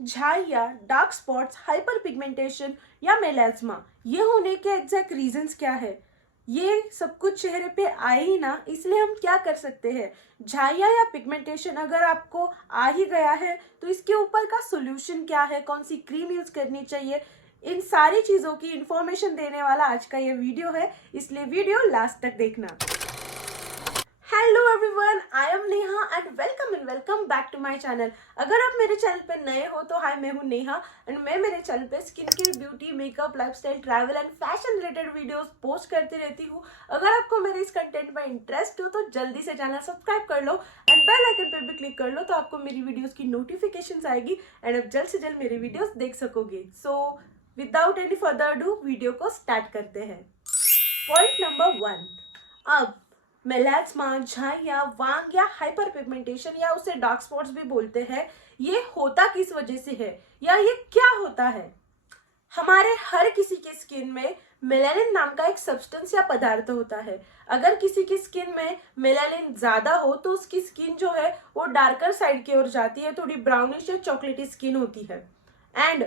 झाइया, dark spots, hyper pigmentation या melasma, ये होने के एग्जैक्ट रीजंस क्या है? ये सब कुछ चेहरे पे आए ही ना, इसलिए हम क्या कर सकते हैं? झाइया या पिगमेंटेशन अगर आपको आ ही गया है तो इसके ऊपर का सोल्यूशन क्या है, कौन सी क्रीम यूज करनी चाहिए, इन सारी चीजों की इंफॉर्मेशन देने वाला आज का ये वीडियो है, इसलिए वीडियो लास्ट तक देखना। Hello everyone, I am Neha and welcome back to my channel. अगर आप मेरे चैनल पे नए हो तो हाय, मैं हूँ नेहा एंड मैं मेरे चैनल पे skin care, beauty, makeup, lifestyle, travel and fashion related videos post करती रहती हूँ। अगर आपको मेरे इस कंटेंट में इंटरेस्ट हो तो जल्दी से चैनल सब्सक्राइब कर लो एंड बेल आइकन पे भी क्लिक कर लो, तो आपको मेरी वीडियोज की नोटिफिकेशन आएगी एंड आप जल्द से जल्द मेरी वीडियोज देख सकोगे। So without any further do video को स्टार्ट करते हैं। Point number 1। अब मेलास्मा, झाइया, वांग या हाइपर पिगमेंटेशन या उसे डार्क स्पॉट्स भी बोलते हैं, ये होता किस वजह से है या ये क्या होता है? हमारे हर किसी के स्किन में मेलानिन नाम का एक सब्सटेंस या पदार्थ होता है। अगर किसी की स्किन में मेलानिन ज्यादा हो तो उसकी स्किन जो है वो डार्कर साइड की ओर जाती है, थोड़ी ब्राउनिश या चॉकलेटी स्किन होती है। एंड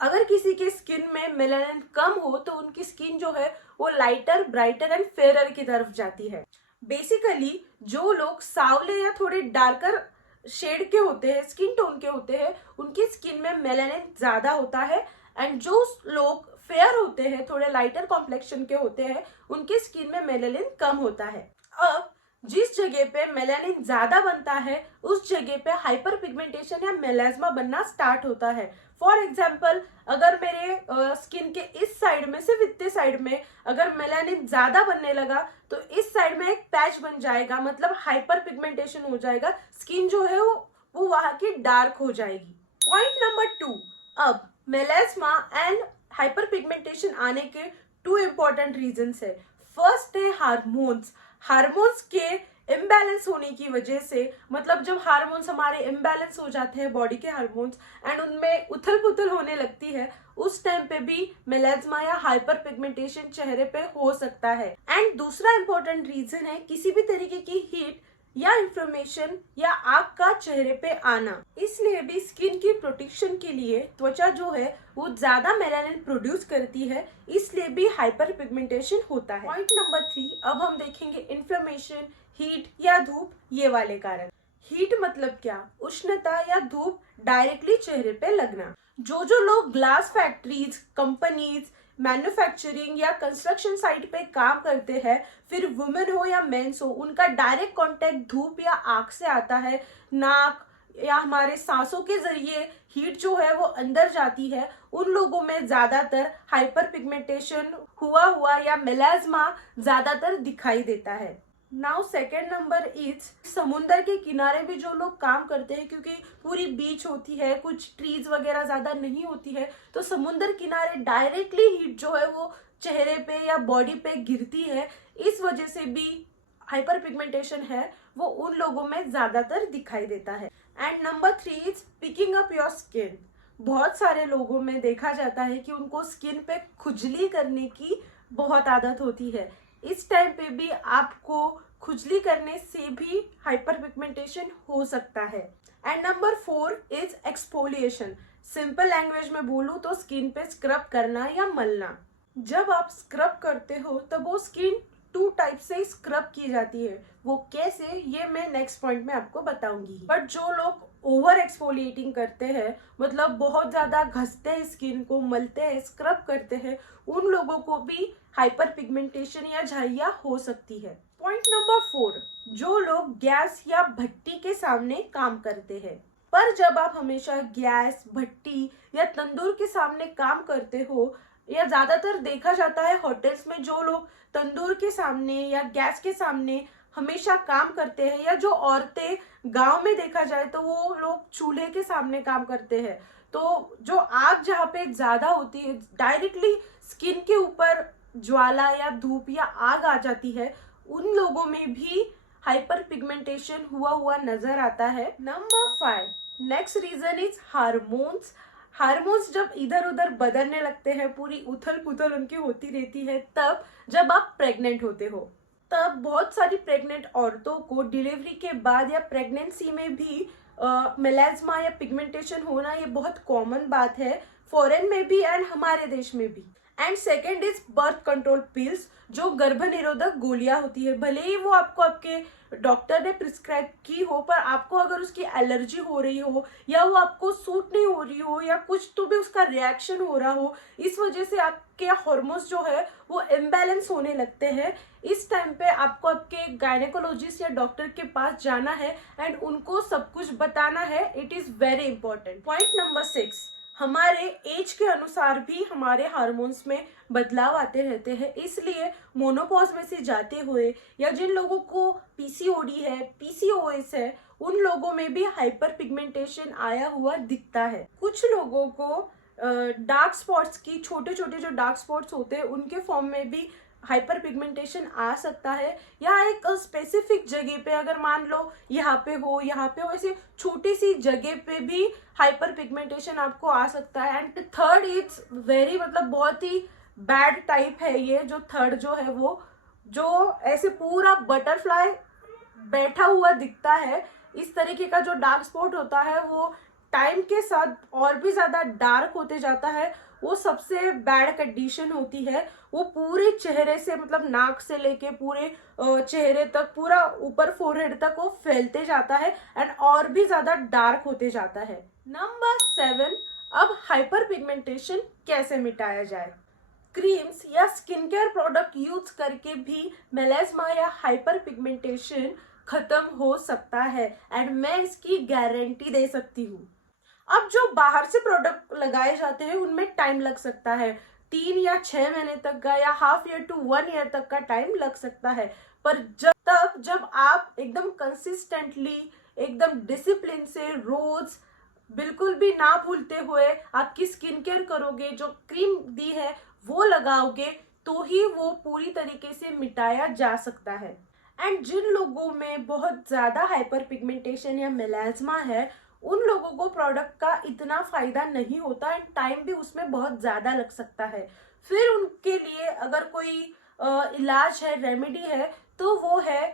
अगर किसी के स्किन में मेलानिन कम हो तो उनकी स्किन जो है वो लाइटर, ब्राइटर एंड फेयरर की तरफ जाती है। बेसिकली जो लोग सावले या थोड़े डार्कर शेड के होते हैं, स्किन टोन के होते हैं, उनकी स्किन में मेलानिन ज्यादा होता है। एंड जो लोग फेयर होते हैं, थोड़े लाइटर कॉम्प्लेक्शन के होते हैं, उनकी स्किन में मेलानिन कम होता है। अब जिस जगह पे मेलानिन ज्यादा बनता है उस जगह पे हाइपर पिगमेंटेशन या मेलास्मा बनना स्टार्ट होता है। फॉर एग्जाम्पल, अगर मेरे स्किन के इस साइड में, सिर्फ इतने साइड में अगर मेलानिन ज्यादा बनने लगा तो इस साइड में एक पैच बन जाएगा, मतलब हाइपर पिगमेंटेशन हो जाएगा, स्किन जो है वो वहां की डार्क हो जाएगी। Point number 2। अब मेलास्मा एंड हाइपर पिगमेंटेशन आने के टू इंपॉर्टेंट रीजंस है। फर्स्ट है हार्मोन्स। हार्मोन्स के इम्बैलेंस होने की वजह से, मतलब जब हार्मोन्स हमारे इम्बैलेंस हो जाते हैं, बॉडी के हार्मोन्स, एंड उनमें उथल पुथल होने लगती है, उस टाइम पे भी मेलास्मा या हाइपर पिगमेंटेशन चेहरे पे हो सकता है। एंड दूसरा इंपॉर्टेंट रीजन है किसी भी तरीके की हीट या इंफ्लेमेशन या आग का चेहरे पे आना। इसलिए भी स्किन की प्रोटेक्शन के लिए त्वचा जो है वो ज्यादा मेलानिन प्रोड्यूस करती है, इसलिए भी हाइपर पिगमेंटेशन होता है। Point number 3। अब हम देखेंगे इन्फ्लेमेशन, हीट या धूप, ये वाले कारण। हीट मतलब क्या? उष्णता या धूप डायरेक्टली चेहरे पे लगना। जो लोग ग्लास फैक्ट्रीज, कंपनीज, मैन्युफैक्चरिंग या कंस्ट्रक्शन साइट पे काम करते हैं, फिर वुमेन हो या मेंस हो, उनका डायरेक्ट कांटेक्ट धूप या आग से आता है। नाक या हमारे सांसों के जरिए हीट जो है वो अंदर जाती है, उन लोगों में ज्यादातर हाइपर पिगमेंटेशन हुआ या मेलास्मा ज्यादातर दिखाई देता है। नाउ सेकेंड नंबर इज समुंदर के किनारे भी जो लोग काम करते हैं, क्योंकि पूरी बीच होती है, कुछ ट्रीज वगैरह ज्यादा नहीं होती है, तो समुंदर किनारे डायरेक्टली हीट जो है वो चेहरे पे या बॉडी पे गिरती है। इस वजह से भी हाइपर पिगमेंटेशन है वो उन लोगों में ज्यादातर दिखाई देता है। And number 3 is picking up your skin. बहुत सारे लोगों में देखा जाता है कि उनको स्किन पे खुजली करने की बहुत आदत होती है। इस टाइम पे भी आपको खुजली करने से भी हाइपर पिगमेंटेशन हो सकता है। And number 4 is exfoliation. Simple language में बोलूं तो स्किन पे स्क्रब करना या मलना। जब आप स्क्रब करते हो तब वो स्किन 2 टाइप से स्क्रब की जाती है। वो कैसे, ये मैं नेक्स्ट पॉइंट में आपको बताऊंगी। बट जो लोग ओवर एक्सफोलिएटिंग करते हैं, मतलब बहुत ज्यादा घसते हैं, स्किन को मलते हैं, स्क्रब करते हैं, उन लोगों को भी हाइपर पिगमेंटेशन या झाइया हो सकती है। Point number 4। जो लोग गैस या भट्टी के सामने काम करते हैं। पर जब आप हमेशा गैस, भट्टी या तंदूर के सामने काम करते हो, या ज्यादातर देखा जाता है होटल्स में जो लोग तंदूर के सामने या गैस के सामने हमेशा काम करते हैं, या जो औरतें गांव में देखा जाए तो वो लोग चूल्हे के सामने काम करते हैं, तो जो आग जहाँ पे ज्यादा होती है, डायरेक्टली स्किन के ऊपर ज्वाला या धूप या आग आ जाती है, उन लोगों में भी हाइपर पिगमेंटेशन हुआ नजर आता है। Number 5, next reason is hormones. Hormones जब इधर उधर बदलने लगते हैं, पूरी उथल पुथल उनकी होती रहती है, तब जब आप प्रेग्नेंट होते हो, तब बहुत सारी प्रेग्नेंट औरतों को डिलीवरी के बाद या प्रेगनेंसी में भी मेलास्मा या पिगमेंटेशन होना ये बहुत कॉमन बात है, फॉरेन में भी एंड हमारे देश में भी। And second is birth control pills, जो गर्भ निरोधक गोलियां होती है। भले ही वो आपको आपके डॉक्टर ने प्रिस्क्राइब की हो, पर आपको अगर उसकी एलर्जी हो रही हो या वो आपको सूट नहीं हो रही हो या कुछ तो भी उसका रिएक्शन हो रहा हो, इस वजह से आपके हार्मोन्स जो है वो इम्बैलेंस होने लगते हैं, इस टाइम पे आपको आपके गायनेकोलॉजिस्ट या डॉक्टर के पास जाना है एंड उनको सब कुछ बताना है। It is very important. Point number 6, हमारे एज के अनुसार भी हमारे हार्मोन्स में बदलाव आते रहते हैं, इसलिए मोनोपॉज में से जाते हुए या जिन लोगों को पीसीओडी है, पीसीओएस है, उन लोगों में भी हाइपर पिगमेंटेशन आया हुआ दिखता है। कुछ लोगों को डार्क स्पॉट्स की, छोटे छोटे जो डार्क स्पॉट्स होते हैं उनके फॉर्म में भी हाइपर पिगमेंटेशन आ सकता है, या एक स्पेसिफिक जगह पे, अगर मान लो यहाँ पे हो, ऐसे छोटी सी जगह पे भी हाइपर पिगमेंटेशन आपको आ सकता है। एंड थर्ड इज वेरी, मतलब बहुत ही बैड टाइप है ये, जो थर्ड जो है वो जो ऐसे पूरा बटरफ्लाई बैठा हुआ दिखता है, इस तरीके का जो डार्क स्पॉट होता है वो टाइम के साथ और भी ज्यादा डार्क होते जाता है। वो सबसे बैड कंडीशन होती है, वो पूरे चेहरे से, मतलब नाक से लेके पूरे चेहरे तक, पूरा ऊपर फोरहेड तक वो फैलते जाता है एंड और भी ज्यादा डार्क होते जाता है। नंबर 7, अब हाइपर पिगमेंटेशन कैसे मिटाया जाए। क्रीम्स या स्किन केयर प्रोडक्ट यूज करके भी मेलास्मा या हाइपर पिगमेंटेशन खत्म हो सकता है एंड मैं इसकी गारंटी दे सकती हूँ। अब जो बाहर से प्रोडक्ट लगाए जाते हैं उनमें टाइम लग सकता है, 3 या 6 महीने तक का या हाफ ईयर टू 1 ईयर तक का टाइम लग सकता है। पर जब आप एकदम कंसिस्टेंटली, एकदम डिसिप्लिन से रोज बिल्कुल भी ना भूलते हुए आपकी स्किन केयर करोगे, जो क्रीम दी है वो लगाओगे, तो ही वो पूरी तरीके से मिटाया जा सकता है। एंड जिन लोगों में बहुत ज्यादा हाइपर पिगमेंटेशन या मेलास्मा है, उन लोगों को प्रोडक्ट का इतना फायदा नहीं होता एंड टाइम भी उसमें बहुत ज्यादा लग सकता है। फिर उनके लिए अगर कोई इलाज है, रेमेडी है, तो वो है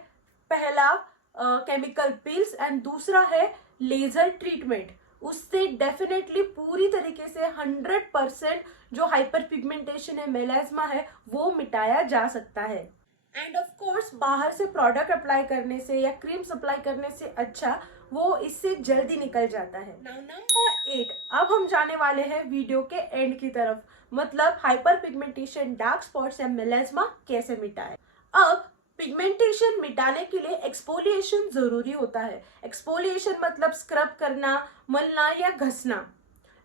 पहला केमिकल पिल्स एंड दूसरा है लेजर ट्रीटमेंट। उससे डेफिनेटली पूरी तरीके से 100% जो हाइपर पिगमेंटेशन है, मेलास्मा है, वो मिटाया जा सकता है। एंड ऑफ कोर्स बाहर से प्रोडक्ट अप्लाई करने से या क्रीम्स अप्लाई करने से अच्छा वो इससे जल्दी निकल जाता है। नाउ नंबर 8, अब हम जाने वाले हैं वीडियो के एंड की तरफ, मतलब हाइपर पिगमेंटेशन, डार्क स्पॉट्स या मेलास्मा कैसे मिटाए। अब पिगमेंटेशन मिटाने के लिए एक्सफोलिएशन जरूरी होता है। एक्सफोलिएशन मतलब स्क्रब करना, मलना या घसना।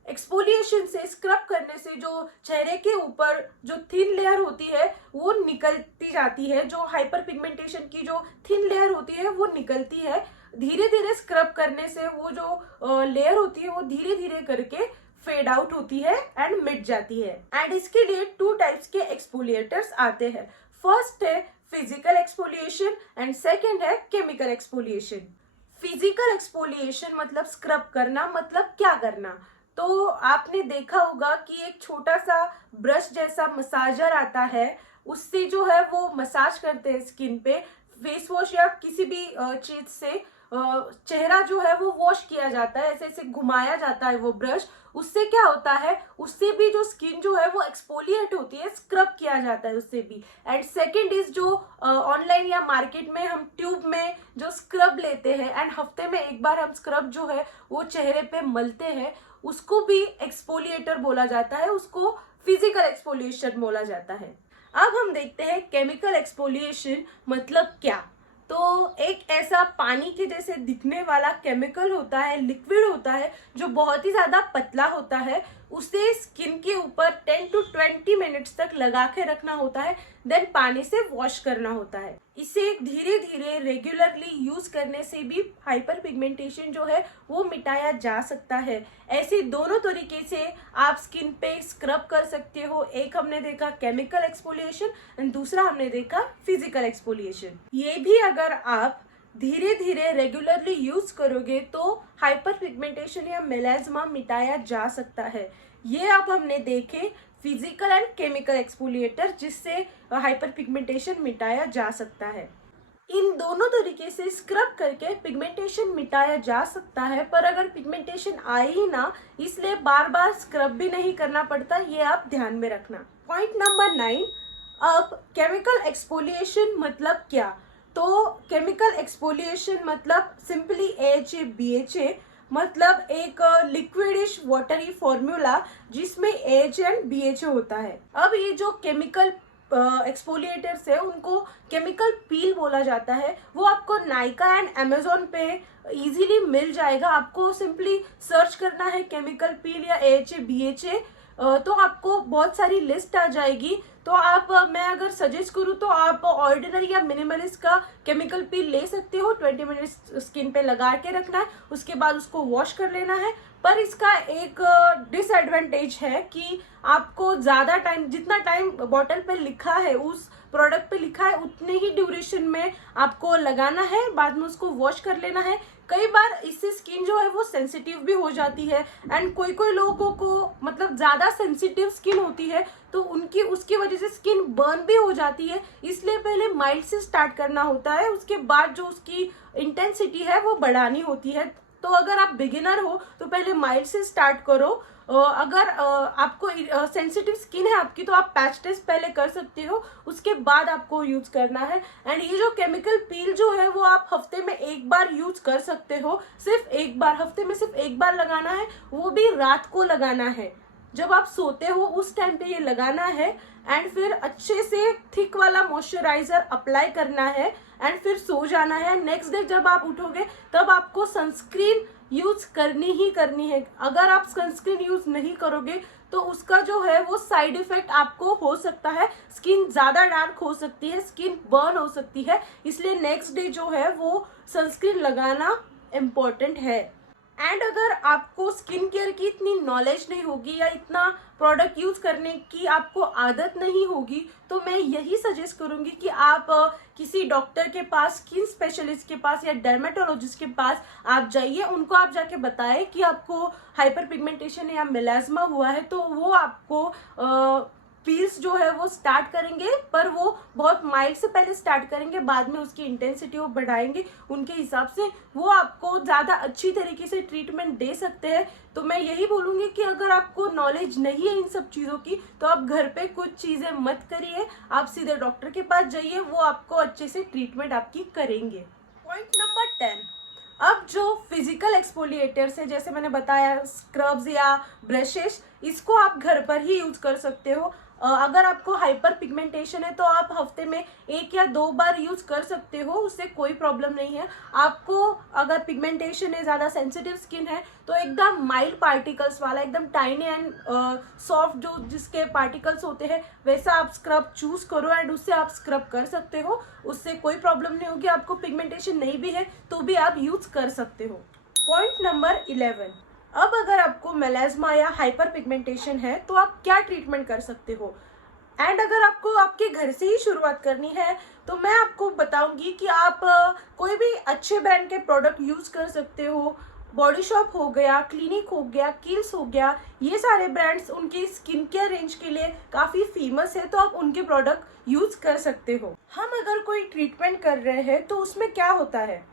एक्सफोलिएशन से, स्क्रब करने से जो चेहरे के ऊपर जो थिन लेयर होती है वो निकलती जाती है, जो हाइपर पिगमेंटेशन की जो थिन लेयर होती है वो निकलती है। धीरे धीरे स्क्रब करने से वो जो लेयर होती है वो धीरे धीरे करके फेड आउट होती है एंड मिट जाती है। एंड इसके लिए 2 टाइप्स के एक्सफोलिएटर्स आते हैं। फर्स्ट है फिजिकल एक्सफोलिएशन एंड सेकेंड है केमिकल एक्सफोलिएशन। फिजिकल एक्सफोलिएशन मतलब स्क्रब करना, मतलब क्या करना, तो आपने देखा होगा कि एक छोटा सा ब्रश जैसा मसाजर आता है, उससे जो है वो मसाज करते हैं स्किन पे, फेस वॉश या किसी भी चीज से चेहरा जो है वो वॉश किया जाता है, ऐसे ऐसे घुमाया जाता है वो ब्रश। उससे क्या होता है, उससे भी जो स्किन जो है वो एक्सफोलिएट होती है, स्क्रब किया जाता है उससे भी। एंड सेकेंड इज जो ऑनलाइन या मार्केट में हम ट्यूब में जो स्क्रब लेते हैं एंड हफ्ते में एक बार हम स्क्रब जो है वो चेहरे पे मलते हैं, उसको भी एक्सफोलिएटर बोला जाता है, उसको फिजिकल एक्सफोलिएशन बोला जाता है। अब हम देखते हैं केमिकल एक्सफोलिएशन मतलब क्या। तो एक ऐसा पानी के जैसे दिखने वाला केमिकल होता है, लिक्विड होता है, जो बहुत ही ज्यादा पतला होता है, उसे स्किन के ऊपर 10 to 20 मिनट्स तक लगा के रखना होता है, देन पानी से वॉश करना होता है। इसे धीरे धीरे रेगुलरली यूज करने से भी हाइपर पिगमेंटेशन जो है वो मिटाया जा सकता है। ऐसे दोनों तरीके से आप स्किन पे स्क्रब कर सकते हो। एक हमने देखा केमिकल एक्सफोलिएशन एंड दूसरा हमने देखा फिजिकल एक्सफोलिएशन। ये भी अगर आप धीरे धीरे रेगुलरली यूज करोगे तो हाइपर पिगमेंटेशन या मेलास्मा मिटाया जा सकता है। ये अब हमने देखे फिजिकल एंड केमिकल एक्सफोलिएटर, जिससे हाइपर पिगमेंटेशन मिटाया जा सकता है। इन दोनों तरीके से स्क्रब करके पिगमेंटेशन मिटाया जा सकता है, पर अगर पिगमेंटेशन आए ही ना, इसलिए बार बार स्क्रब भी नहीं करना पड़ता, ये आप ध्यान में रखना। पॉइंट नंबर 9, अब केमिकल एक्सफोलिएशन मतलब क्या? तो केमिकल एक्सफोलिएशन मतलब सिंपली AHA BHA, मतलब एक लिक्विडिश वाटरी फॉर्मूला जिसमें AHA एंड BHA होता है। अब ये जो केमिकल एक्सफोलिएटर्स है उनको केमिकल पील बोला जाता है। वो आपको नाइका एंड अमेजोन पे इजीली मिल जाएगा। आपको सिंपली सर्च करना है केमिकल पील या AHA BHA, तो आपको बहुत सारी लिस्ट आ जाएगी। तो आप मैं अगर सजेस्ट करूँ तो आप ऑर्डिनरी या मिनिमलिस्ट का केमिकल पील ले सकते हो। 20 मिनट स्किन पे लगा के रखना है, उसके बाद उसको वॉश कर लेना है। पर इसका एक डिसएडवांटेज है कि आपको ज़्यादा टाइम, जितना टाइम बॉटल पे लिखा है, उस प्रोडक्ट पे लिखा है, उतने ही ड्यूरेशन में आपको लगाना है, बाद में उसको वॉश कर लेना है। कई बार इससे स्किन जो है वो सेंसिटिव भी हो जाती है, एंड कोई कोई लोगों को मतलब ज़्यादा सेंसिटिव स्किन होती है तो उनकी उसकी वजह से स्किन बर्न भी हो जाती है। इसलिए पहले माइल्ड से स्टार्ट करना होता है, उसके बाद जो उसकी इंटेंसिटी है वो बढ़ानी होती है। तो अगर आप बिगिनर हो तो पहले माइल्ड से स्टार्ट करो। अगर आपको सेंसिटिव स्किन है आपकी तो आप पैच टेस्ट पहले कर सकते हो, उसके बाद आपको यूज करना है। एंड ये जो केमिकल पील जो है वो आप हफ्ते में एक बार यूज कर सकते हो, सिर्फ एक बार, हफ्ते में सिर्फ एक बार लगाना है, वो भी रात को लगाना है। जब आप सोते हो उस टाइम पे ये लगाना है, एंड फिर अच्छे से थिक वाला मॉइस्चराइजर अप्लाई करना है, एंड फिर सो जाना है। नेक्स्ट डे जब आप उठोगे तब आपको सनस्क्रीन यूज करनी ही करनी है। अगर आप सनस्क्रीन यूज नहीं करोगे तो उसका जो है वो साइड इफेक्ट आपको हो सकता है, स्किन ज़्यादा डार्क हो सकती है, स्किन बर्न हो सकती है। इसलिए नेक्स्ट डे जो है वो सनस्क्रीन लगाना इम्पोर्टेंट है। एंड अगर आपको स्किन केयर की इतनी नॉलेज नहीं होगी या इतना प्रोडक्ट यूज करने की आपको आदत नहीं होगी, तो मैं यही सजेस्ट करूंगी कि आप किसी डॉक्टर के पास, स्किन स्पेशलिस्ट के पास या डर्मेटोलॉजिस्ट के पास आप जाइए। उनको आप जाके बताएं कि आपको हाइपर पिगमेंटेशन या मेलास्मा हुआ है, तो वो आपको पील्स जो है वो स्टार्ट करेंगे, पर वो बहुत माइल्ड से पहले स्टार्ट करेंगे, बाद में उसकी इंटेंसिटी वो बढ़ाएंगे। उनके हिसाब से वो आपको ज़्यादा अच्छी तरीके से ट्रीटमेंट दे सकते हैं। तो मैं यही बोलूँगी कि अगर आपको नॉलेज नहीं है इन सब चीज़ों की तो आप घर पे कुछ चीज़ें मत करिए, आप सीधे डॉक्टर के पास जाइए, वो आपको अच्छे से ट्रीटमेंट आपकी करेंगे। पॉइंट नंबर 10, अब जो फिजिकल एक्सफोलिएटर्स है, जैसे मैंने बताया स्क्रब्स या ब्रशेस, इसको आप घर पर ही यूज कर सकते हो। अगर आपको हाइपर पिगमेंटेशन है तो आप हफ्ते में 1 या 2 बार यूज कर सकते हो, उससे कोई प्रॉब्लम नहीं है। आपको अगर पिगमेंटेशन है, ज़्यादा सेंसिटिव स्किन है, तो एकदम माइल्ड पार्टिकल्स वाला, एकदम टाइनी एंड सॉफ्ट जो जिसके पार्टिकल्स होते हैं, वैसा आप स्क्रब चूज करो एंड उससे आप स्क्रब कर सकते हो, उससे कोई प्रॉब्लम नहीं होगी। आपको पिगमेंटेशन नहीं भी है तो भी आप यूज कर सकते हो। पॉइंट नंबर 11, अब अगर आपको मेलास्मा या हाइपर पिगमेंटेशन है तो आप क्या ट्रीटमेंट कर सकते हो। एंड अगर आपको आपके घर से ही शुरुआत करनी है तो मैं आपको बताऊंगी कि आप कोई भी अच्छे ब्रांड के प्रोडक्ट यूज कर सकते हो। बॉडी शॉप हो गया, क्लिनिक हो गया, किल्स हो गया, ये सारे ब्रांड्स उनकी स्किन केयर रेंज के लिए काफ़ी फेमस है, तो आप उनके प्रोडक्ट यूज कर सकते हो। हम अगर कोई ट्रीटमेंट कर रहे हैं तो उसमें क्या होता है,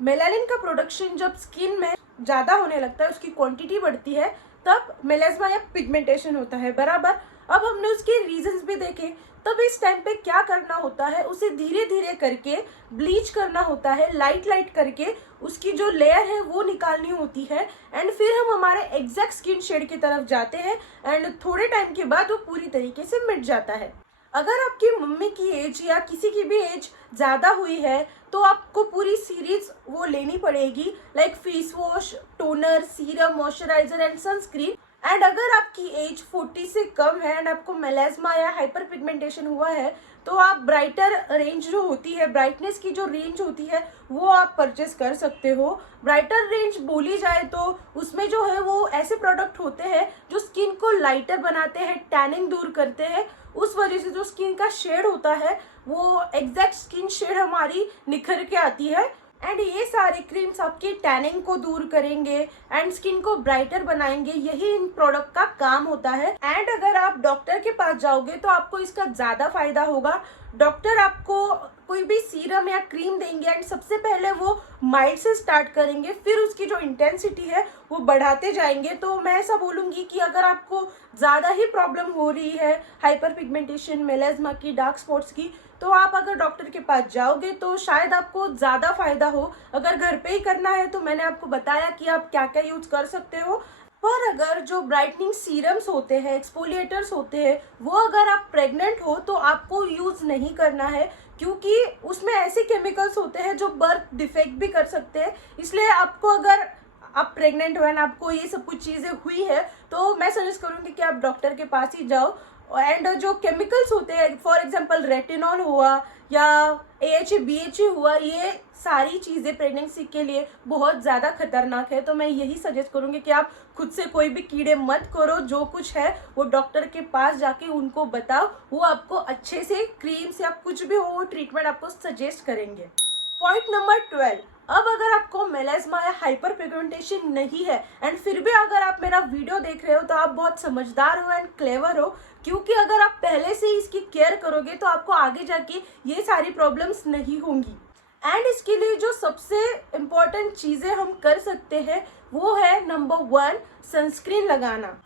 मेलानिन का प्रोडक्शन जब स्किन में ज़्यादा होने लगता है, उसकी क्वांटिटी बढ़ती है, तब मेलास्मा या पिगमेंटेशन होता है, बराबर। अब हमने उसके रीजंस भी देखे, तब इस टाइम पे क्या करना होता है, उसे धीरे धीरे करके ब्लीच करना होता है, लाइट लाइट करके उसकी जो लेयर है वो निकालनी होती है, एंड फिर हम हमारे एग्जैक्ट स्किन शेड की तरफ जाते हैं, एंड थोड़े टाइम के बाद वो पूरी तरीके से मिट जाता है। अगर आपकी मम्मी की एज या किसी की भी एज ज़्यादा हुई है तो आपको पूरी सीरीज वो लेनी पड़ेगी, like face wash, toner, serum, moisturiser and sunscreen. And अगर आपकी एज 40 से कम है एंड आपको मेलास्मा या हाइपर पिगमेंटेशन हुआ है तो आप ब्राइटर रेंज जो होती है, ब्राइटनेस की जो रेंज होती है वो आप परचेस कर सकते हो। ब्राइटर रेंज बोली जाए तो उसमें जो है वो ऐसे प्रोडक्ट होते हैं जो स्किन को लाइटर बनाते हैं, टैनिंग दूर करते हैं, उस वजह से जो स्किन का शेड होता है वो एग्जैक्ट स्किन शेड हमारी निखर के आती है। एंड ये सारे क्रीम्स आपकी टैनिंग को दूर करेंगे एंड स्किन को ब्राइटर बनाएंगे, यही इन प्रोडक्ट का काम होता है। एंड अगर आप डॉक्टर के पास जाओगे तो आपको इसका ज़्यादा फायदा होगा। डॉक्टर आपको कोई भी सीरम या क्रीम देंगे एंड सबसे पहले वो माइल्ड से स्टार्ट करेंगे, फिर उसकी जो इंटेंसिटी है वो बढ़ाते जाएंगे। तो मैं ऐसा बोलूँगी कि अगर आपको ज़्यादा ही प्रॉब्लम हो रही है हाइपर पिगमेंटेशन, मेलास्मा की, डार्क स्पॉट्स की, तो आप अगर डॉक्टर के पास जाओगे तो शायद आपको ज़्यादा फायदा हो। अगर घर पे ही करना है तो मैंने आपको बताया कि आप क्या क्या यूज़ कर सकते हो। पर अगर जो ब्राइटनिंग सीरम्स होते हैं, एक्सफोलिएटर्स होते हैं, वो अगर आप प्रेग्नेंट हो तो आपको यूज़ नहीं करना है, क्योंकि उसमें ऐसे केमिकल्स होते हैं जो बर्थ डिफेक्ट भी कर सकते हैं। इसलिए आपको, अगर आप प्रेग्नेंट हो एंड आपको ये सब कुछ चीज़ें हुई है, तो मैं सजेस्ट करूँगी कि आप डॉक्टर के पास ही जाओ। एंड जो केमिकल्स होते हैं, फॉर एग्जांपल रेटिनॉल हुआ या AHA BHA हुआ, ये सारी चीज़ें प्रेगनेंसी के लिए बहुत ज़्यादा खतरनाक है। तो मैं यही सजेस्ट करूँगी कि आप खुद से कोई भी कीड़े मत करो, जो कुछ है वो डॉक्टर के पास जाके उनको बताओ, वो आपको अच्छे से क्रीम्स या कुछ भी हो वो ट्रीटमेंट आपको सजेस्ट करेंगे। पॉइंट नंबर 12, अब अगर आपको मेलास्मा या हाइपर पिगमेंटेशन नहीं है एंड फिर भी अगर आप मेरा वीडियो देख रहे हो तो आप बहुत समझदार हो एंड क्लेवर हो, क्योंकि अगर आप पहले से ही इसकी केयर करोगे तो आपको आगे जाके ये सारी प्रॉब्लम्स नहीं होंगी। एंड इसके लिए जो सबसे इम्पोर्टेंट चीज़ें हम कर सकते हैं वो है नंबर 1, सनस्क्रीन लगाना।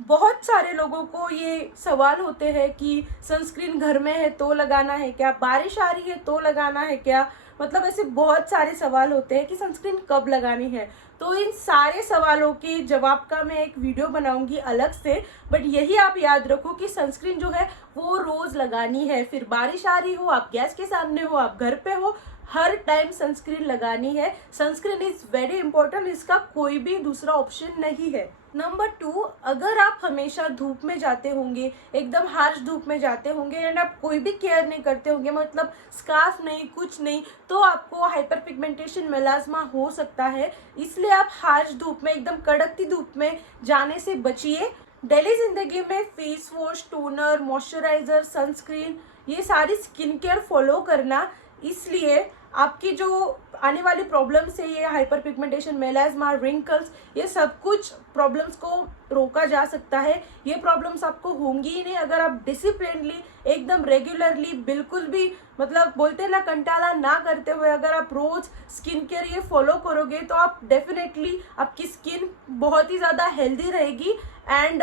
बहुत सारे लोगों को ये सवाल होते हैं कि सनस्क्रीन घर में है तो लगाना है क्या, बारिश आ रही है तो लगाना है क्या, मतलब ऐसे बहुत सारे सवाल होते हैं कि सनस्क्रीन कब लगानी है। तो इन सारे सवालों के जवाब का मैं एक वीडियो बनाऊंगी अलग से, बट यही आप याद रखो कि सनस्क्रीन जो है वो रोज़ लगानी है। फिर बारिश आ रही हो, आप गैस के सामने हो, आप घर पे हो, हर टाइम सनस्क्रीन लगानी है। सनस्क्रीन इज़ वेरी इंपॉर्टेंट, इसका कोई भी दूसरा ऑप्शन नहीं है। नंबर 2, अगर आप हमेशा धूप में जाते होंगे, एकदम हार्श धूप में जाते होंगे एंड आप कोई भी केयर नहीं करते होंगे, मतलब स्कार्फ नहीं, कुछ नहीं, तो आपको हाइपर पिगमेंटेशन, मेलास्मा हो सकता है। इसलिए आप हार्श धूप में, एकदम कड़कती धूप में जाने से बचिए। डेली ज़िंदगी में face wash, toner, moisturiser, sunscreen, ये सारी स्किन केयर फॉलो करना, इसलिए आपकी जो आने वाली प्रॉब्लम्स है, ये हाइपर पिगमेंटेशन, मेलास्मा, रिंकल्स, ये सब कुछ प्रॉब्लम्स को रोका जा सकता है। ये प्रॉब्लम्स आपको होंगी ही नहीं अगर आप डिसिप्लिनली, एकदम रेगुलरली, बिल्कुल भी मतलब बोलते हैं ना कंटाला ना करते हुए अगर आप रोज़ स्किन केयर ये फॉलो करोगे तो आप डेफिनेटली, आपकी स्किन बहुत ही ज़्यादा हेल्दी रहेगी एंड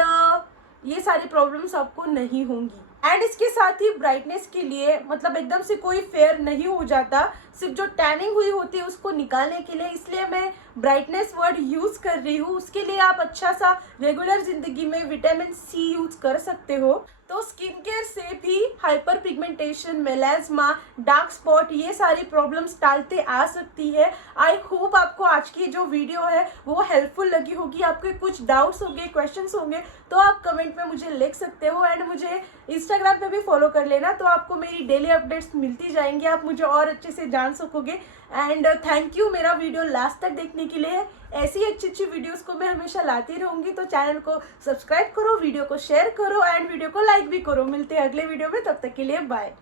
ये सारी प्रॉब्लम्स आपको नहीं होंगी। एंड इसके साथ ही ब्राइटनेस के लिए, मतलब एकदम से कोई फेयर नहीं हो जाता, सिर्फ जो टैनिंग हुई होती है उसको निकालने के लिए, इसलिए मैं ब्राइटनेस वर्ड यूज़ कर रही हूँ। उसके लिए आप अच्छा सा रेगुलर ज़िंदगी में विटामिन C यूज़ कर सकते हो। तो स्किन केयर से भी hyper pigmentation, melasma, dark spot, ये सारी प्रॉब्लम्स टालते आ सकती है। आई होप आपको आज की जो वीडियो है वो हेल्पफुल लगी होगी। आपके कुछ डाउट्स होंगे, क्वेश्चंस होंगे तो आप कमेंट में मुझे लिख सकते हो एंड मुझे इंस्टाग्राम पे भी फॉलो कर लेना, तो आपको मेरी डेली अपडेट्स मिलती जाएंगी, आप मुझे और अच्छे से जान सकोगे। एंड थैंक यू मेरा वीडियो लास्ट तक देखने के लिए। ऐसी अच्छी अच्छी वीडियोस को मैं हमेशा लाती रहूंगी, तो चैनल को सब्सक्राइब करो, वीडियो को शेयर करो एंड वीडियो को लाइक भी करो। मिलते हैं अगले वीडियो में, तब तक के लिए बाय।